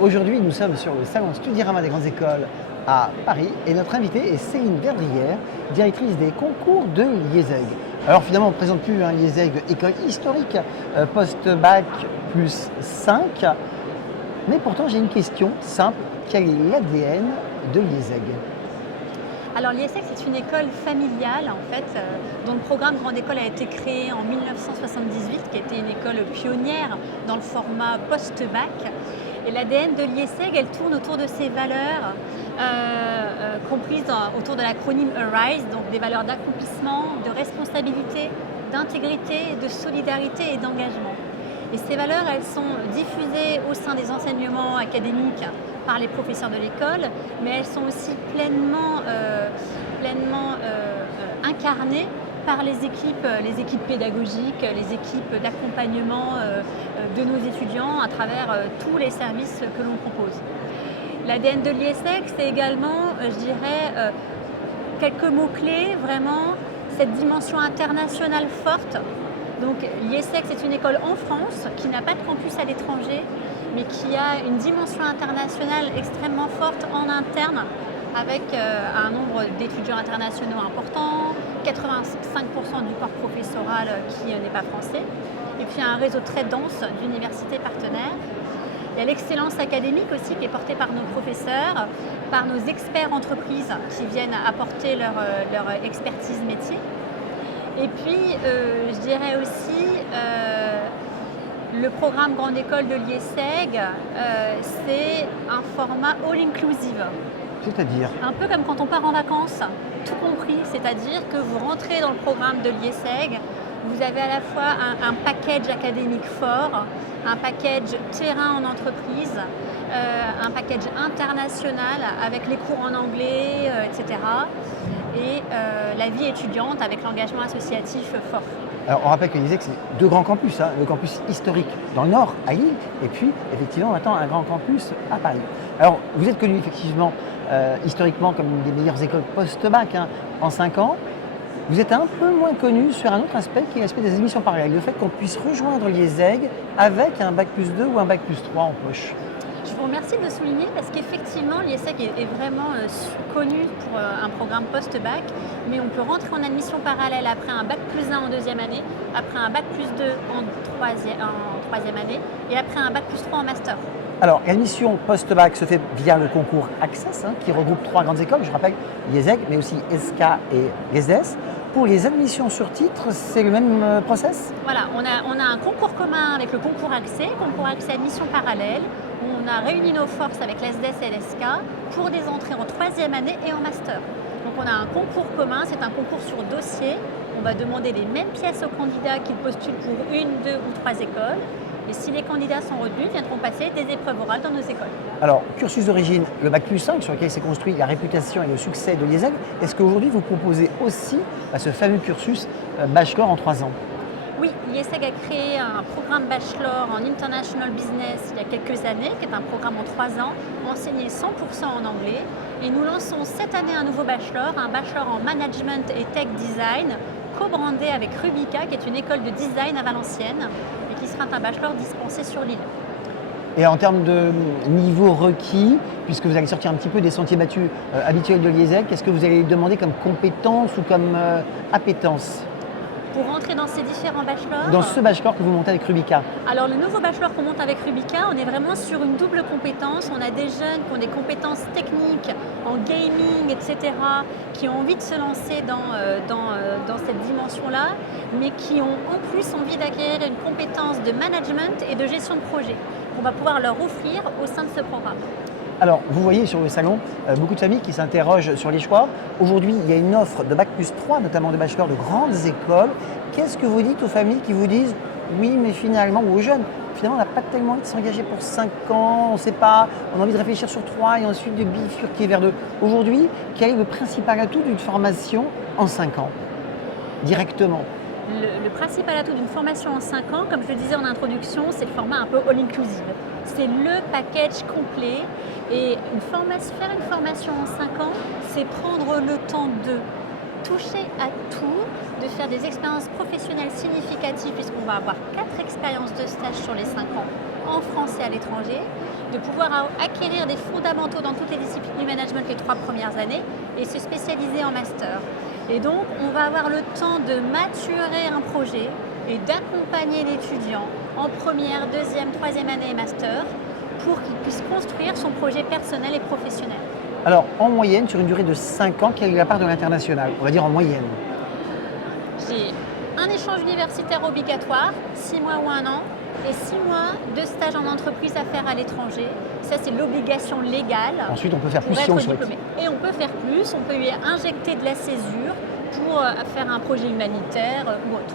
Aujourd'hui nous sommes sur le salon Studyrama des grandes écoles à Paris et notre invitée est Céline Verdrière, directrice des concours de l'IESEG. Alors finalement on ne présente plus l'IESEG école historique, post-bac plus 5, mais pourtant j'ai une question simple, quel est l'ADN de l'IESEG? Alors l'IESEG, c'est une école familiale en fait, dont le programme Grande École a été créé en 1978, qui était une école pionnière dans le format post-bac. Et l'ADN de l'IESEG, elle tourne autour de ces valeurs, comprises autour de l'acronyme ARISE, donc des valeurs d'accomplissement, de responsabilité, d'intégrité, de solidarité et d'engagement. Et ces valeurs, elles sont diffusées au sein des enseignements académiques par les professeurs de l'école, mais elles sont aussi pleinement incarnées par les équipes pédagogiques, les équipes d'accompagnement de nos étudiants à travers tous les services que l'on propose. L'ADN de l'IESEG, c'est également, je dirais, quelques mots-clés, vraiment, cette dimension internationale forte. Donc l'IESEG, c'est une école en France qui n'a pas de campus à l'étranger, mais qui a une dimension internationale extrêmement forte en interne, avec un nombre d'étudiants internationaux important, 85% du corps professoral qui n'est pas français, et puis un réseau très dense d'universités partenaires. Il y a l'excellence académique aussi qui est portée par nos professeurs, par nos experts entreprises qui viennent apporter leur expertise métier. Et puis, je dirais aussi, le programme Grande École de l'IESEG, c'est un format all-inclusive. C'est-à-dire? Un peu comme quand on part en vacances, tout compris, c'est-à-dire que vous rentrez dans le programme de l'IESEG, vous avez à la fois un package académique fort, un package terrain en entreprise, un package international avec les cours en anglais, etc. Et la vie étudiante avec l'engagement associatif fort. Alors on rappelle que l'IESEG c'est deux grands campus, le campus historique dans le nord à Lille et puis effectivement maintenant un grand campus à Paris. Alors vous êtes connu effectivement historiquement comme une des meilleures écoles post-bac en 5 ans. Vous êtes un peu moins connu sur un autre aspect qui est l'aspect des admissions parallèles, le fait qu'on puisse rejoindre l'IESEG avec un bac plus 2 ou un bac plus 3 en poche. Je vous remercie de le souligner parce qu'effectivement l'IESEG est vraiment connu pour un programme post-bac, mais on peut rentrer en admission parallèle après un bac plus 1 en deuxième année, après un bac plus 2 en troisième année et après un bac plus 3 en master. Alors, l'admission post-bac se fait via le concours Access, qui regroupe 3 grandes écoles, je rappelle, l'IESEG, mais aussi ESK et GESDES. Pour les admissions sur titre, c'est le même process? Voilà, on a un concours commun avec le concours accès admission parallèle. On a réuni nos forces avec l'ESDES et l'ESK pour des entrées en troisième année et en master. Donc on a un concours commun, c'est un concours sur dossier. On va demander les mêmes pièces aux candidats qui postulent pour 1, 2 ou 3 écoles. Et si les candidats sont retenus, ils viendront passer des épreuves orales dans nos écoles. Alors, cursus d'origine, le bac plus 5 sur lequel s'est construit la réputation et le succès de l'IESEG, est-ce qu'aujourd'hui vous proposez aussi ce fameux cursus bachelor en 3 ans? Oui, l'IESEG a créé un programme bachelor en International Business il y a quelques années, qui est un programme en 3 ans, enseigné 100% en anglais. Et nous lançons cette année un nouveau bachelor, un bachelor en Management et Tech Design, co-brandé avec Rubica, qui est une école de design à Valenciennes, et qui sera un bachelor dispensé sur l'île. Et en termes de niveau requis, puisque vous allez sortir un petit peu des sentiers battus habituels de l'IESEG, qu'est-ce que vous allez demander comme compétence ou comme appétence pour rentrer dans ces différents bachelors? Dans ce bachelor que vous montez avec Rubica? Alors le nouveau bachelor qu'on monte avec Rubica, on est vraiment sur une double compétence. On a des jeunes qui ont des compétences techniques en gaming, etc., qui ont envie de se lancer dans cette dimension-là, mais qui ont en plus envie d'acquérir une compétence de management et de gestion de projet qu'on va pouvoir leur offrir au sein de ce programme. Alors, vous voyez sur le salon beaucoup de familles qui s'interrogent sur les choix. Aujourd'hui, il y a une offre de bac plus 3, notamment de bachelor de grandes écoles. Qu'est-ce que vous dites aux familles qui vous disent « oui, mais finalement », ou aux jeunes, finalement, on n'a pas tellement envie de s'engager pour 5 ans, on ne sait pas, on a envie de réfléchir sur 3 et ensuite de bifurquer vers 2. Aujourd'hui, quel est le principal atout d'une formation en 5 ans, directement? Le principal atout d'une formation en 5 ans, comme je le disais en introduction, c'est le format un peu all-inclusive. C'est le package complet et faire une formation en 5 ans, c'est prendre le temps de toucher à tout, de faire des expériences professionnelles significatives, puisqu'on va avoir 4 expériences de stage sur les 5 ans en France et à l'étranger, de pouvoir acquérir des fondamentaux dans toutes les disciplines du management les 3 premières années et se spécialiser en master. Et donc, on va avoir le temps de maturer un projet et d'accompagner l'étudiant en première, deuxième, troisième année et master pour qu'il puisse construire son projet personnel et professionnel. Alors, en moyenne, sur une durée de 5 ans, quelle est la part de l'international? On va dire en moyenne. J'ai un échange universitaire obligatoire, 6 mois ou 1 an, et 6 mois de stage en entreprise à faire à l'étranger. Ça, c'est l'obligation légale. Ensuite, on peut faire plus pour si on le être souhaite. diplômé. Et on peut faire plus, on peut lui injecter de la césure pour faire un projet humanitaire ou autre.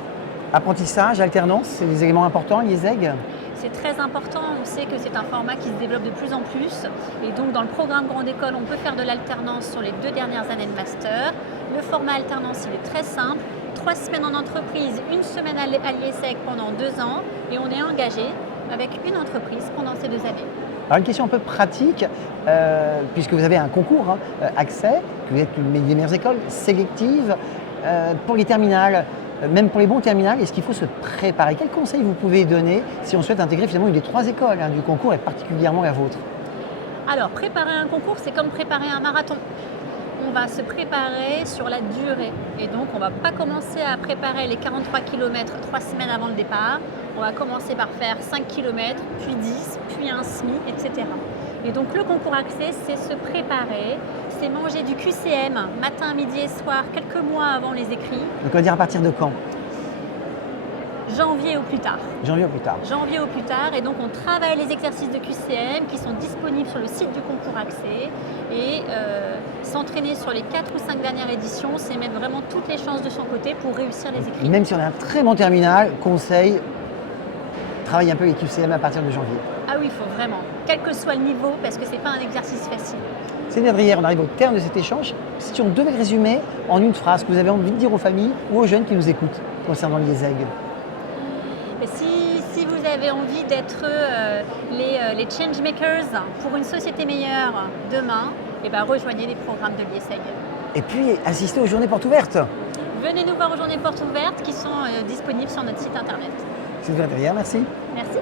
Apprentissage, alternance, c'est des éléments importants, l'IESEG? C'est très important, on sait que c'est un format qui se développe de plus en plus. Et donc dans le programme Grande École, on peut faire de l'alternance sur les 2 dernières années de master. Le format alternance, il est très simple. 3 semaines en entreprise, 1 semaine à l'IESEG pendant 2 ans. Et on est engagé avec une entreprise pendant ces 2 années. Alors une question un peu pratique, puisque vous avez un concours, accès, que vous êtes une des meilleures écoles, sélective, pour les terminales, même pour les bons terminales, est-ce qu'il faut se préparer? Quels conseils vous pouvez donner si on souhaite intégrer finalement une des 3 écoles du concours et particulièrement la vôtre? Alors, préparer un concours, c'est comme préparer un marathon. On va se préparer sur la durée. Et donc, on ne va pas commencer à préparer les 43 km 3 semaines avant le départ. On va commencer par faire 5 km, puis 10, puis un SMI, etc. Et donc, le concours accès, c'est se préparer, c'est manger du QCM matin, midi et soir, quelques mois avant les écrits. Donc on va dire à partir de quand? Janvier au plus tard. Janvier au plus tard. Janvier au plus tard, et donc on travaille les exercices de QCM qui sont disponibles sur le site du concours accès, et s'entraîner sur les 4 ou 5 dernières éditions, c'est mettre vraiment toutes les chances de son côté pour réussir les écrits. Même si on a un très bon terminal, conseil, travaille un peu les QCM à partir de janvier. Ah oui, il faut vraiment, quel que soit le niveau, parce que ce n'est pas un exercice facile. Sylvie Adrière, on arrive au terme de cet échange. Si on devait résumer en une phrase que vous avez envie de dire aux familles ou aux jeunes qui nous écoutent concernant l'IESEG. Si vous avez envie d'être les changemakers pour une société meilleure demain, rejoignez les programmes de l'IESEG. Et puis, assistez aux journées portes ouvertes. Venez nous voir aux journées portes ouvertes qui sont disponibles sur notre site internet. Sylvie Adrière, merci. Merci.